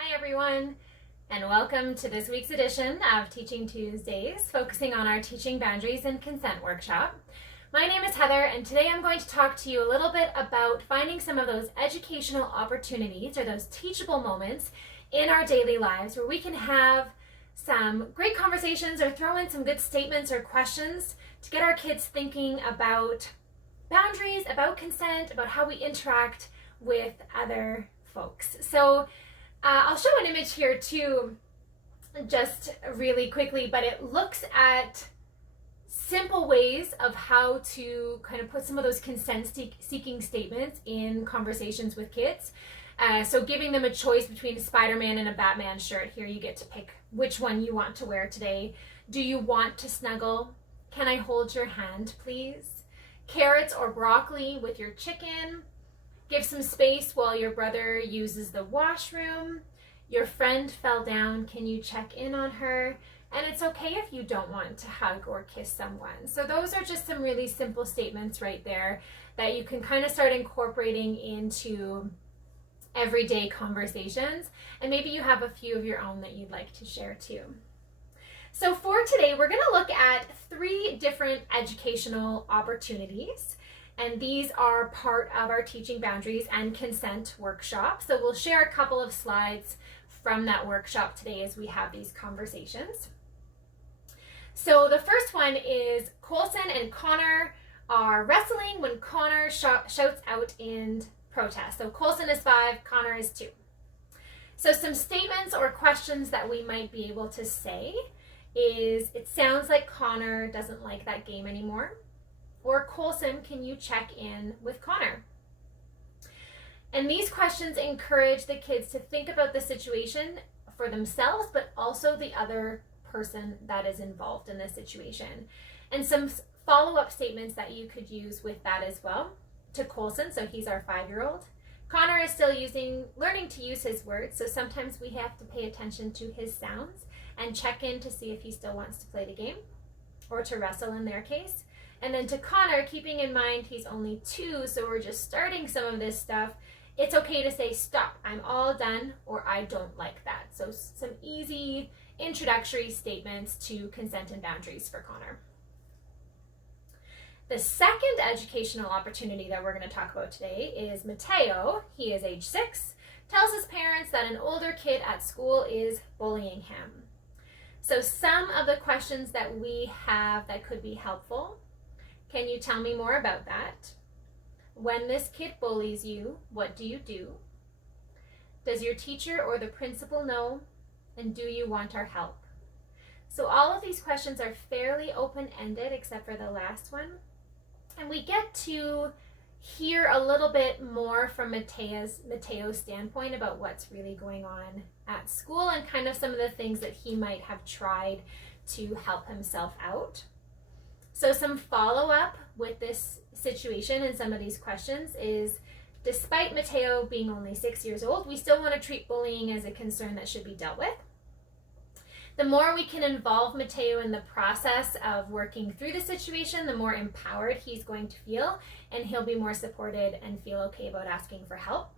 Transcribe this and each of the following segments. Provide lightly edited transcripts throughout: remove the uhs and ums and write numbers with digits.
Hi everyone, and welcome to this week's edition of Teaching Tuesdays, focusing on our Teaching Boundaries and Consent workshop. My name is Heather, and today I'm going to talk to you a little bit about finding some of those educational opportunities or those teachable moments in our daily lives where we can have some great conversations or throw in some good statements or questions to get our kids thinking about boundaries, about consent, about how we interact with other folks. So I'll show an image here too, just really quickly, but it looks at simple ways of how to kind of put some of those consent-seeking statements in conversations with kids. So giving them a choice between a Spider-Man and a Batman shirt. Here you get to pick which one you want to wear today. Do you want to snuggle? Can I hold your hand, please? Carrots or broccoli with your chicken? Give some space while your brother uses the washroom. Your friend fell down. Can you check in on her? And it's okay if you don't want to hug or kiss someone. So those are just some really simple statements right there that you can kind of start incorporating into everyday conversations. And maybe you have a few of your own that you'd like to share too. So for today, we're going to look at 3 different educational opportunities. And these are part of our Teaching Boundaries and Consent workshop. So we'll share a couple of slides from that workshop today as we have these conversations. So the first one is Colson and Connor are wrestling when Connor shouts out in protest. So Colson is 5, Connor is 2. So some statements or questions that we might be able to say is, it sounds like Connor doesn't like that game anymore. Or Colson, can you check in with Connor? And these questions encourage the kids to think about the situation for themselves, but also the other person that is involved in the situation. And some follow-up statements that you could use with that as well. To Colson, so he's our 5-year-old. Connor is still learning to use his words, so sometimes we have to pay attention to his sounds and check in to see if he still wants to play the game or to wrestle in their case. And then to Connor, keeping in mind he's only 2, so we're just starting some of this stuff, it's okay to say, stop, I'm all done, or I don't like that. So some easy introductory statements to consent and boundaries for Connor. The second educational opportunity that we're going to talk about today is Mateo. He is age 6, tells his parents that an older kid at school is bullying him. So some of the questions that we have that could be helpful. Can you tell me more about that? When this kid bullies you, what do you do? Does your teacher or the principal know? And do you want our help? So all of these questions are fairly open-ended except for the last one. And we get to hear a little bit more from Mateo's standpoint about what's really going on at school and kind of some of the things that he might have tried to help himself out. So some follow-up with this situation and some of these questions is, despite Mateo being only 6 years old, we still want to treat bullying as a concern that should be dealt with. The more we can involve Mateo in the process of working through the situation, the more empowered he's going to feel, and he'll be more supported and feel okay about asking for help.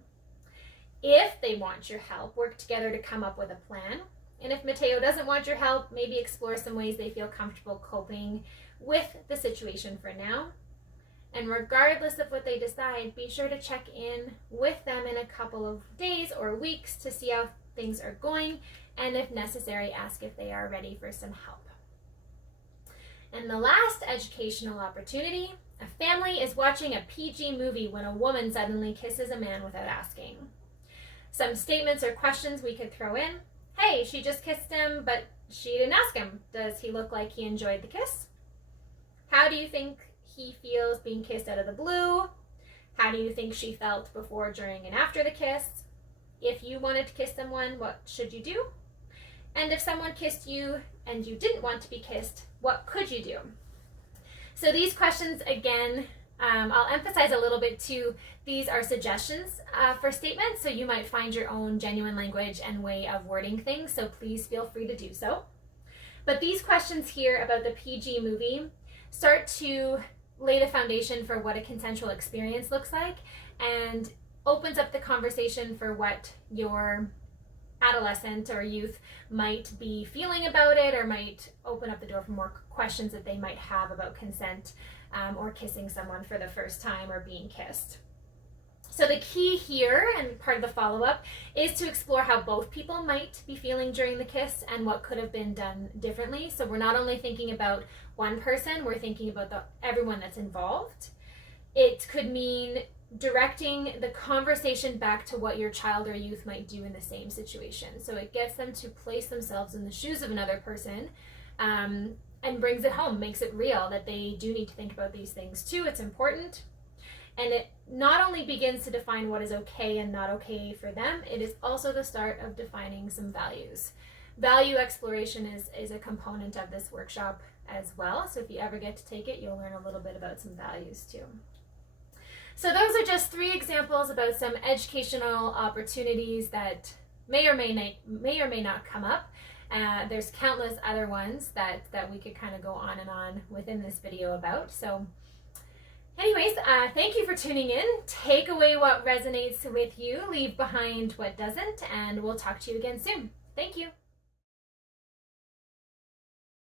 If they want your help, work together to come up with a plan. And if Mateo doesn't want your help, maybe explore some ways they feel comfortable coping with the situation for now. And regardless of what they decide, be sure to check in with them in a couple of days or weeks to see how things are going, and if necessary, ask if they are ready for some help. And the last educational opportunity, a family is watching a PG movie when a woman suddenly kisses a man without asking. Some statements or questions we could throw in. Hey, she just kissed him, but she didn't ask him. Does he look like he enjoyed the kiss? How do you think he feels being kissed out of the blue? How do you think she felt before, during, and after the kiss? If you wanted to kiss someone, what should you do? And if someone kissed you and you didn't want to be kissed, what could you do? So these questions, again, I'll emphasize a little bit too, these are suggestions for statements, so you might find your own genuine language and way of wording things, so please feel free to do so. But these questions here about the PG movie start to lay the foundation for what a consensual experience looks like and opens up the conversation for what your adolescent or youth might be feeling about it, or might open up the door for more questions that they might have about consent, or kissing someone for the first time or being kissed. So the key here, and part of the follow-up, is to explore how both people might be feeling during the kiss and what could have been done differently. So we're not only thinking about one person, we're thinking about everyone that's involved. It could mean directing the conversation back to what your child or youth might do in the same situation. So it gets them to place themselves in the shoes of another person, and brings it home, makes it real that they do need to think about these things too. It's important. And it not only begins to define what is okay and not okay for them, it is also the start of defining some values. Value exploration is a component of this workshop as well. So if you ever get to take it, you'll learn a little bit about some values too. So those are just 3 examples about some educational opportunities that may or may not come up. There's countless other ones that we could kind of go on and on within this video about. So anyways, thank you for tuning in. Take away what resonates with you, leave behind what doesn't, and we'll talk to you again soon. Thank you.